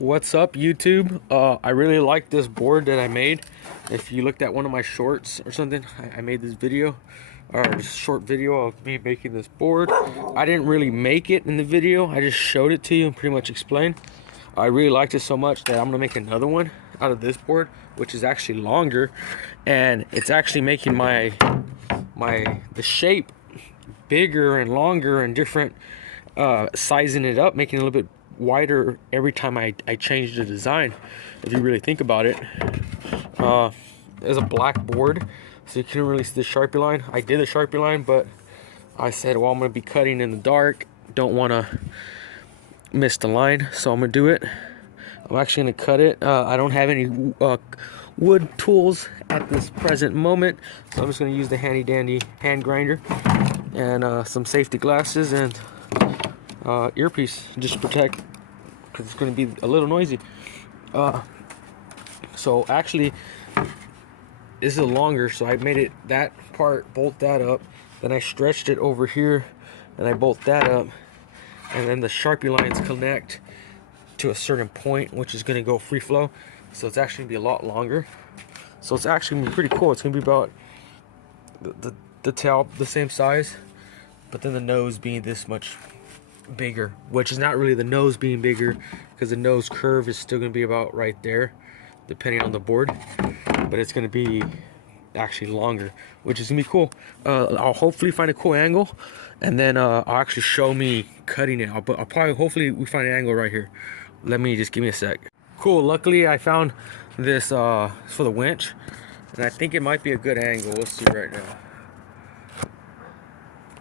What's up, YouTube? I really like this board that I made. If you looked at one of my shorts or something, I made this video, or this short video of me making this board. I didn't really make it in the video, I just showed it to you and pretty much explained. I really liked it so much that I'm gonna make another one out of this board, which is actually longer, and it's actually making the shape bigger and longer and different, sizing it up, making it a little bit wider every time I change the design. If you really think about it, there's a black board, so you couldn't really see the Sharpie line. I did a Sharpie line, but I said, well, I'm gonna be cutting in the dark, don't want to miss the line, so I'm gonna do it. I'm actually gonna cut it. I don't have any wood tools at this present moment, so I'm just gonna use the handy dandy hand grinder and some safety glasses and earpiece just to protect, because it's going to be a little noisy. So actually this is longer, so I made it that part, bolt that up, then I stretched it over here and I bolt that up, and then the Sharpie lines connect to a certain point, which is going to go free flow, so it's actually going to be a lot longer. So it's actually going to be pretty cool. It's going to be about the tail the same size, but then the nose being this much bigger, which is not really the nose being bigger, because the nose curve is still going to be about right there depending on the board, but it's going to be actually longer, which is going to be cool. I'll hopefully find a cool angle, and then I'll actually show me cutting it. I'll probably, hopefully we find an angle right here. Let me just, give me a sec. Cool, luckily I found this for the winch, and I think it might be a good angle. We'll see right now.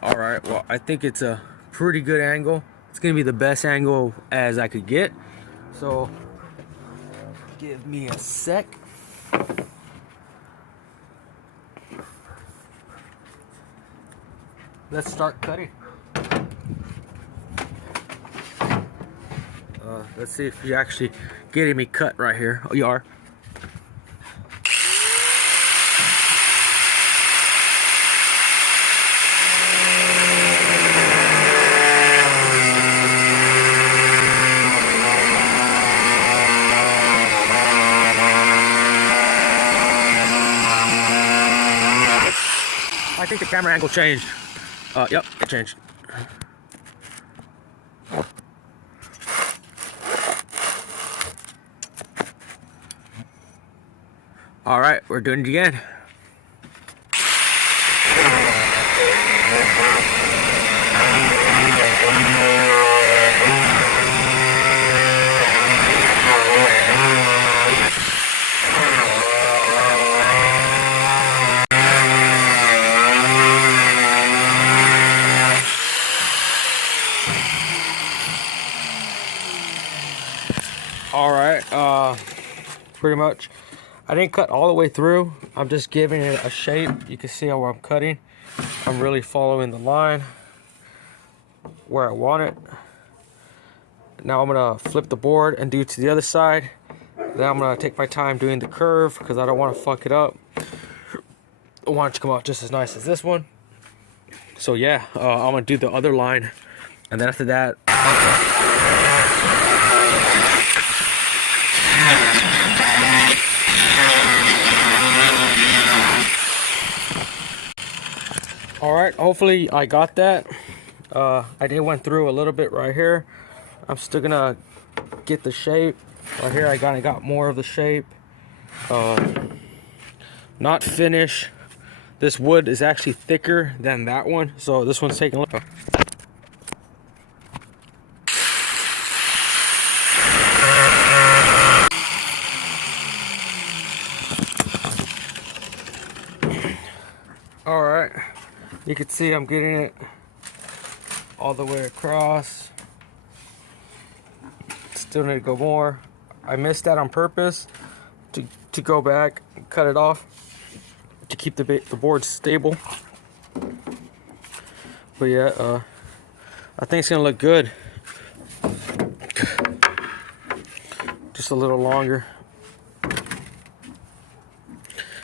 All right, well, I think it's a pretty good angle. It's gonna be the best angle as I could get, so give me a sec. Let's start cutting. Let's see if you're actually getting me cut right here. Oh, you are. I think the camera angle changed. Yep, it changed. All right, we're doing it again. All right, pretty much. I didn't cut all the way through. I'm just giving it a shape. You can see how I'm cutting. I'm really following the line where I want it. Now I'm gonna flip the board and do it to the other side. Then I'm gonna take my time doing the curve, because I don't want to fuck it up. I want it to come out just as nice as this one. So yeah, I'm gonna do the other line, and then after that, all right, hopefully I got that. I did went through a little bit right here. I'm still gonna get the shape. Right here I got more of the shape. Not finished. This wood is actually thicker than that one, so this one's taking a look. All right, you can see I'm getting it all the way across. Still need to go more. I missed that on purpose to go back and cut it off to keep the board stable. But yeah, I think it's gonna look good. Just a little longer.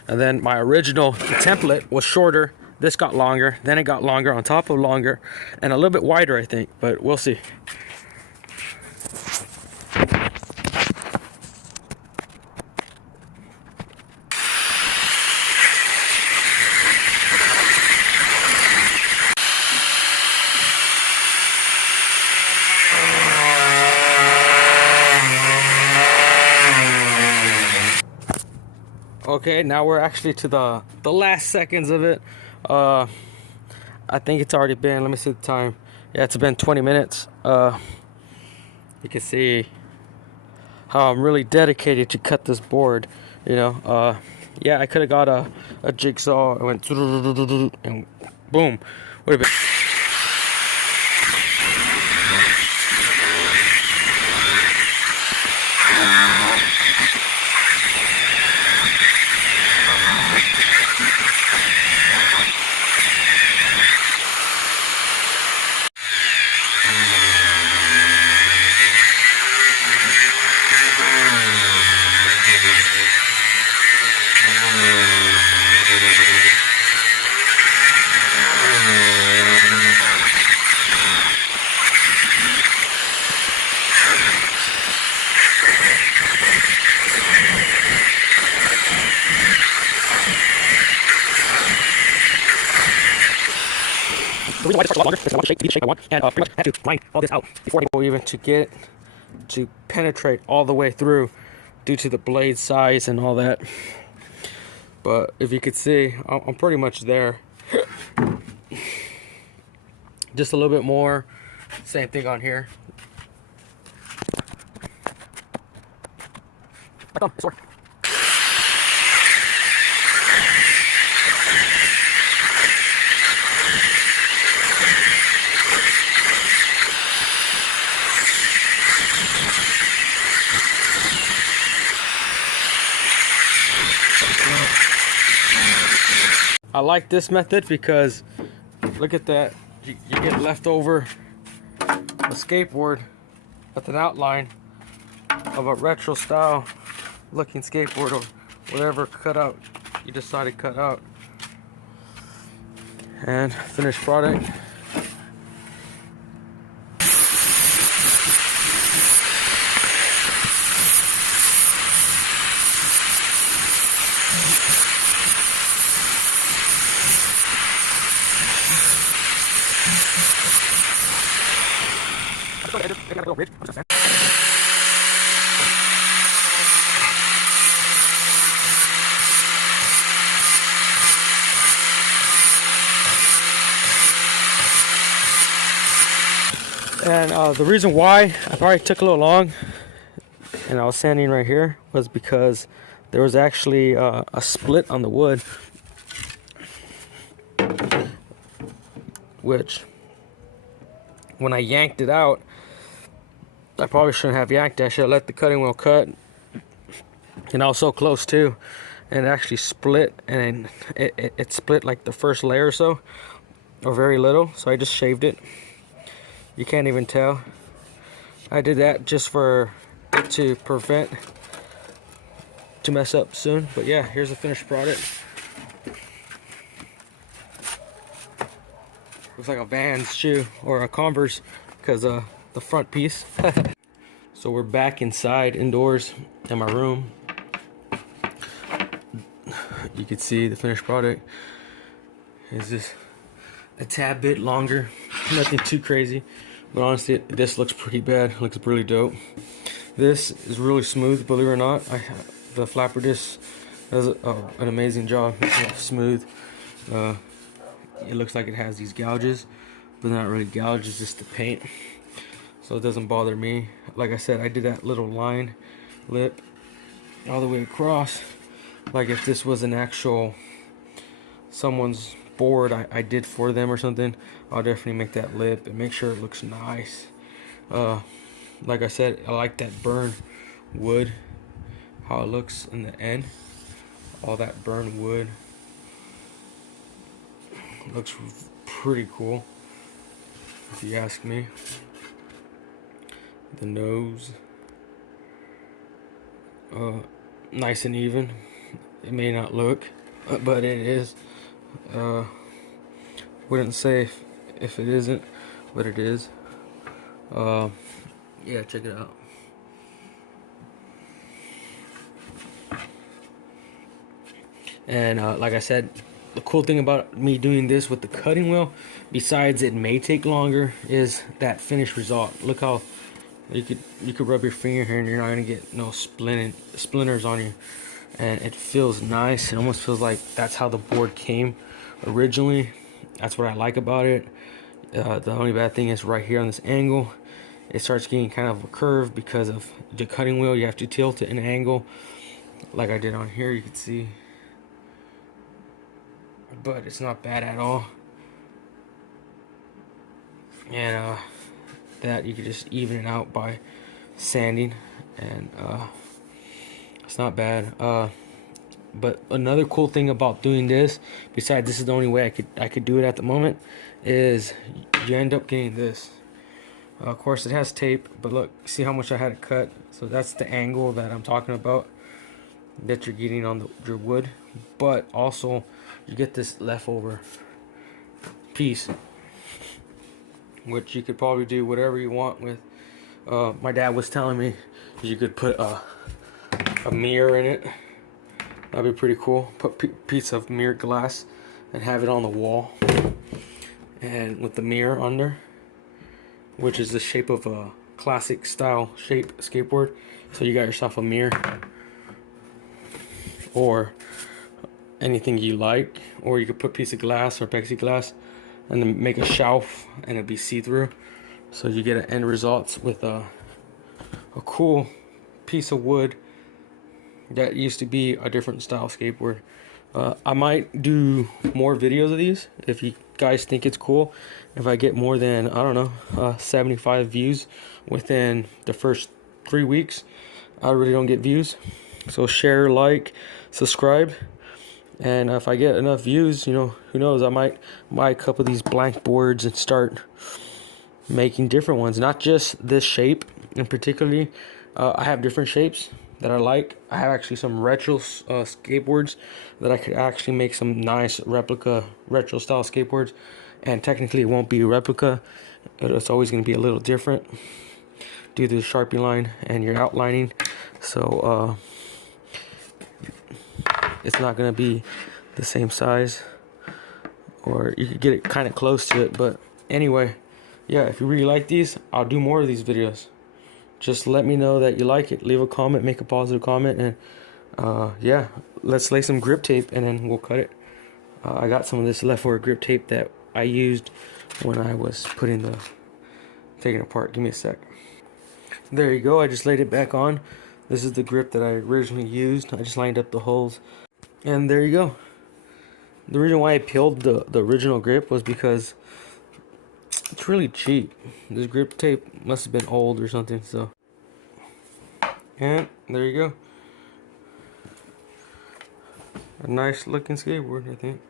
And then my original template was shorter. This got longer, then it got longer on top of longer, and a little bit wider, I think, but we'll see. Okay, now we're actually to the last seconds of it. I think it's already been, let me see the time. Yeah, it's been 20 minutes. You can see how I'm really dedicated to cut this board, you know. Yeah, I could have got a jigsaw and went and boom, would have been. The reason why this part's a lot longer is because I want to shape the shape I want, and pretty much had to grind all this out before I go even to get to penetrate all the way through due to the blade size and all that. But if you could see, I'm pretty much there. Just a little bit more. Same thing on here. My thumb, it's sore. I like this method because look at that, you get leftover a skateboard with an outline of a retro style looking skateboard or whatever cutout you decided to cut out. And finished product. And the reason why I probably took a little long and I was sanding right here was because there was actually a split on the wood, which when I yanked it out, I probably shouldn't have yanked it. I should have let the cutting wheel cut, and I was so close too, and it actually split, and it split like the first layer or so, or very little, so I just shaved it. You can't even tell. I did that just for it to prevent to mess up soon. But yeah, here's the finished product. Looks like a Vans shoe or a Converse because the front piece. So we're back inside, indoors in my room. You can see the finished product is just a tad bit longer, nothing too crazy, but honestly this looks pretty bad. It looks really dope. This is really smooth, believe it or not. The flapper disc does an amazing job. It's smooth. It looks like it has these gouges, but they're not really gouges, just the paint, so it doesn't bother me. Like I said, I did that little line lip all the way across. Like if this was an actual someone's board I did for them or something, I'll definitely make that lip and make sure it looks nice. Like I said, I like that burn wood, how it looks in the end. All that burn wood looks pretty cool, if you ask me. The nose, nice and even. It may not look, but it is. Wouldn't say if it isn't, but it is. Yeah, check it out. And like I said, the cool thing about me doing this with the cutting wheel, besides it may take longer, is that finished result. Look how you could rub your finger here and you're not gonna get no splinters on you. and it feels nice. It almost feels like that's how the board came originally. That's what I like about it. The only bad thing is right here on this angle, it starts getting kind of a curve because of the cutting wheel. You have to tilt it in an angle like I did on here, you can see, but it's not bad at all. And that you can just even it out by sanding, and it's not bad. But another cool thing about doing this, besides this is the only way I could do it at the moment, is you end up getting this. Of course it has tape, but look, see how much I had to cut. So that's the angle that I'm talking about that you're getting on your wood. But also you get this leftover piece, which you could probably do whatever you want with. My dad was telling me you could put a mirror in it. That'd be pretty cool. Put a piece of mirror glass and have it on the wall, and with the mirror under, which is the shape of a classic style shape skateboard. So you got yourself a mirror or anything you like, or you could put a piece of glass or plexiglass and then make a shelf and it'd be see-through. So you get an end results with a cool piece of wood that used to be a different style skateboard. I might do more videos of these if you guys think it's cool. If I get more than, I don't know, 75 views within the first 3 weeks, I really don't get views. So share, like, subscribe, and if I get enough views, you know, who knows, I might buy a couple of these blank boards and start making different ones. Not just this shape in particularly. I have different shapes that I like. I have actually some retro skateboards that I could actually make some nice replica retro style skateboards, and technically it won't be a replica, but it's always going to be a little different due to the Sharpie line and your outlining. So it's not going to be the same size, or you could get it kind of close to it. But anyway, yeah, if you really like these, I'll do more of these videos. Just let me know that you like it. Leave a comment, make a positive comment, and yeah, let's lay some grip tape and then we'll cut it. I got some of this leftover grip tape that I used when I was taking it apart. Give me a sec. There you go. I just laid it back on. This is the grip that I originally used. I just lined up the holes, and there you go. The reason why I peeled the original grip was because it's really cheap. This grip tape must have been old or something. So, and there you go. A nice looking skateboard, I think.